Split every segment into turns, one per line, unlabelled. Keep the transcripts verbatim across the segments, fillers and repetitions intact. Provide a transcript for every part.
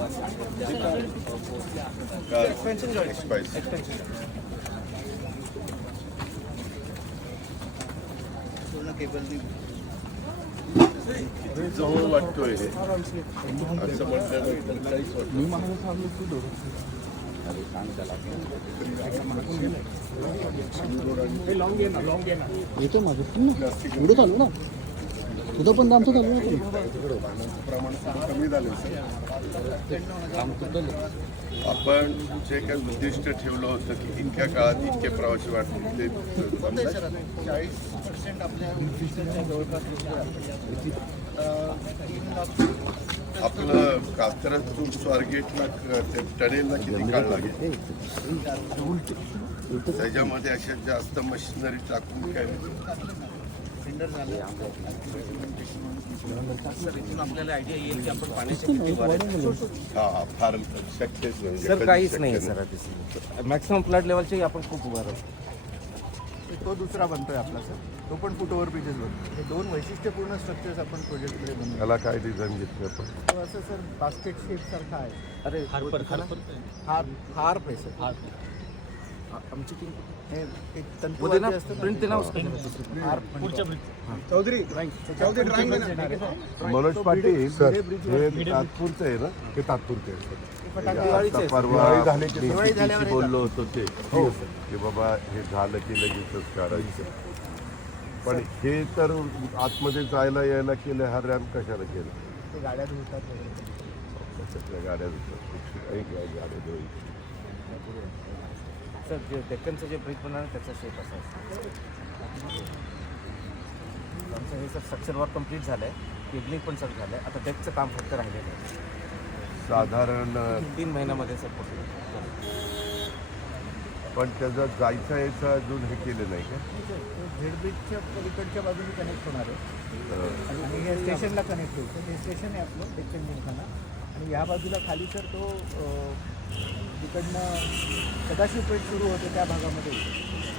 जवळ वाटतोय असं म्हटलं
येतो माझं पुढे चालू ना तुझं पण आमचं चालू ना
प्रमाण कमी झालं. आपण जे काही उद्दिष्ट ठेवलं होतं की इतक्या काळात इतके प्रवासी वाढतील ते
चाळीस पर्सेंट आपल्या जवळपास
आपलं कात्रजतून स्वारगेटला ते टनेलला किती काळ लागेल त्याच्यामध्ये अशा जास्त मशिनरी टाकून काय
टेंडर झालं आपल्याला आयडिया येईल की आपण
हा फार शक्यच नाही
सर काहीच नाही सर मॅक्सिमम फ्लड लेवलचे आपण खूप उभा राहतो.
तो दुसरा बनतोय आपला सर, तो पण फुट ओव्हर ब्रिजेस बनतो. हे दोन वैशिष्ट्यपूर्ण स्ट्रक्चर्स आपण प्रोजेक्टमध्ये बनवतो.
त्याला काय डिझाईन घेतलं आपण
तो असं सर बास्केट शेप सारखा आहे.
अरे
हार हार पैसे
आमची टीम
हे एक तंतू
देना
असतं ना,
प्रिंट देना उसका
हार पुढच्या चौधरी चौधरी ड्रॉइंग देणार आहे.
मनोज पाटील
सर
हे तात्पुरतं आहे ना हे तात्पुरते
दिवाळीचे
परवा
दिवाळी झाल्यावर
बोललो होतो ते की बाबा हे झालं की लगेचच करायचं पण हे तर आतमध्ये जायला यायला केलं हा रॅम्प कशाला केलं
ते गाड्या धुतात वगैरे.
त्याच्यातल्या गाड्या गाड्या दोन
सर जे डेक्कनचं जे ब्रिज बनणार त्याचा शेप असा असतो. आमचं हे सर स्ट्रक्चर वर्क कम्प्लीट झालं आहे, केबलिंग पण सर झालं आहे. आता डेकचं काम फक्त राहिलेलं आहे.
साधारण
तीन महिन्यामध्ये सर पूर्ण.
पण त्याचा जायचं यायचं अजून हे केलं नाही का
झेड ब्रिजच्या पलीकडच्या बाजूने कनेक्ट होणार आहे आणि हे स्टेशनला कनेक्ट होईल. हे स्टेशन आहे आपलं डेक्कन जिमखाना आणि ह्या बाजूला खाली सर तो तिकडनं सदाशिव पेठ सुरू होते त्या भागामध्ये येतो.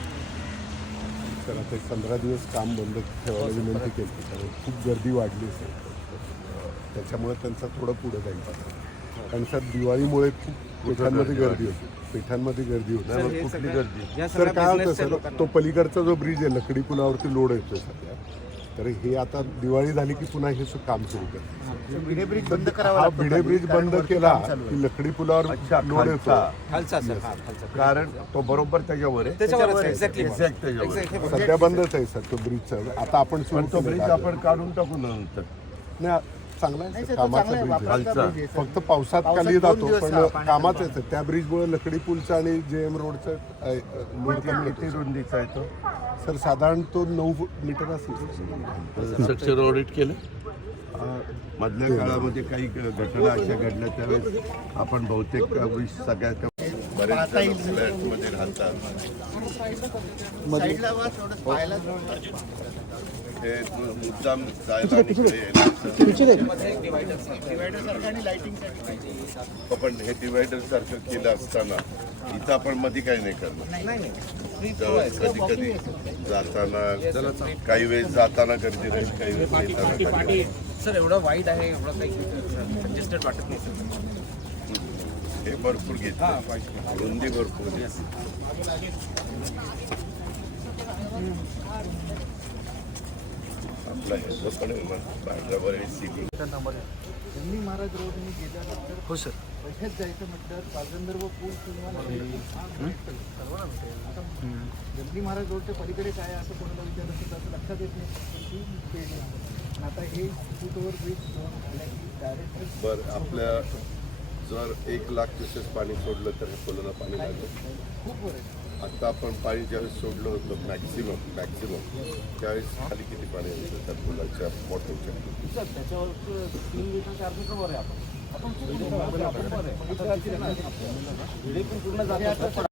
सर आता एक पंधरा दिवस काम बंद ठेवायला विनंती केली कारण खूप गर्दी वाढली सर त्याच्यामुळे त्यांचं थोडं पुढं जाईल कारण सर दिवाळीमुळे खूप पेठांमध्ये गर्दी होती पेठांमध्ये गर्दी होती
कुठली गर्दी
सर काय होतं सर तो पलीकडचा जो ब्रिज आहे लकडी पुलावरती लोड येतो सध्या तर हे आता दिवाळी झाली की पुन्हा हे काम सुरू करते
भिडे ब्रिज बंद करावा
हा
लागतो.
भिडे ब्रिज बंद केला की लकडी पुलावर लोड येतो
खालचा सर हा खालचा
कारण तो बरोबर त्याच्यावर आहे
त्याच्यावरच एक्झॅक्टली
एक्झॅक्ट त्याच्यावर आहे.
सध्या बंदच आहे सर तो ब्रिजचा आता आपण
पण
सुरू
तो ब्रिज
केलेला आहे.
आपण काढून टाकू ना नंतर
नाही चांगला आहे
नाही
सर,
सर, तो चांगला
कामाचा
आहे,
ब्रिज आहे
वापराचा
खालचा.
ब्रिज आहे सर.
फक्त पावसात
पावसात
खाली
दोन
जातो
दिवस
पण
पाण्यात
कामाच आहे
जातो.
सर. त्या ब्रिजमुळे लकडी पुलचं आणि जे एम रोडचं लोड कमी
किती
होतं
रुंदीचा आहे तो
सर साधारण तो नऊ मीटर असेल
स्ट्रक्चर ऑडिट केलं मधल्या काळामध्ये काही घटना अशा घडल्या त्यावेळेस आपण बहुतेक वीस सगळ्यात कमी बरेच जण फ्लॅटमध्ये राहतात
साईडला वा थोडं पाहायला जवळ.
हे मुद्दाम जायला आणि इकडे यायला.
डिवायडर सारखं आणि लाइटिंगसाठी पाहिजे.
पण हे डिवायडर सारखं केलं असताना इथं आपण मध्ये काही नाही करणार कधी कधी जाताना काही वेळेस जाताना गर्दी राहील काही वेळेस येताना गर्दी राहील.
सर एवढं वाईट आहे एवढं काही कंजेस्टेड वाटत नाही सर.
हे भरपूर घेतलं रुंदी भरपूर घेतली. आपला हे जो पण पांढऱ्यावर सिटी
जंगली महाराज रोड मी गेल्यानंतर
हो सर
पैठ्यात जायचं म्हटलं पाजंदर व पूल किंवा आता जंगली महाराज रोडच्या पलीकडे काय आहे असं कोणाला विचारलं तर असं लक्षात येत नाही पण ती पेढी आहे. आता हे फूट ओव्हर ब्रिज डायरेक्ट
बरं आपल्या जर एक लाख क्युसेस पाणी सोडलं तर हे पुलाला पाणी लागलं
खूप वर आहे.
आता आपण पाणी ज्यावेळेस सोडलं होतं मॅक्सिमम मॅक्सिमम त्यावेळेस खाली किती पाणी यायचं त्या पुलाच्या मोठ्याच्या
सर त्याच्यावर तीन मीटर चार मीटर वर आहे आपण आपण आपण वर आहे. आता तिथे ना, व्हिडिओ पण पूर्ण जातो.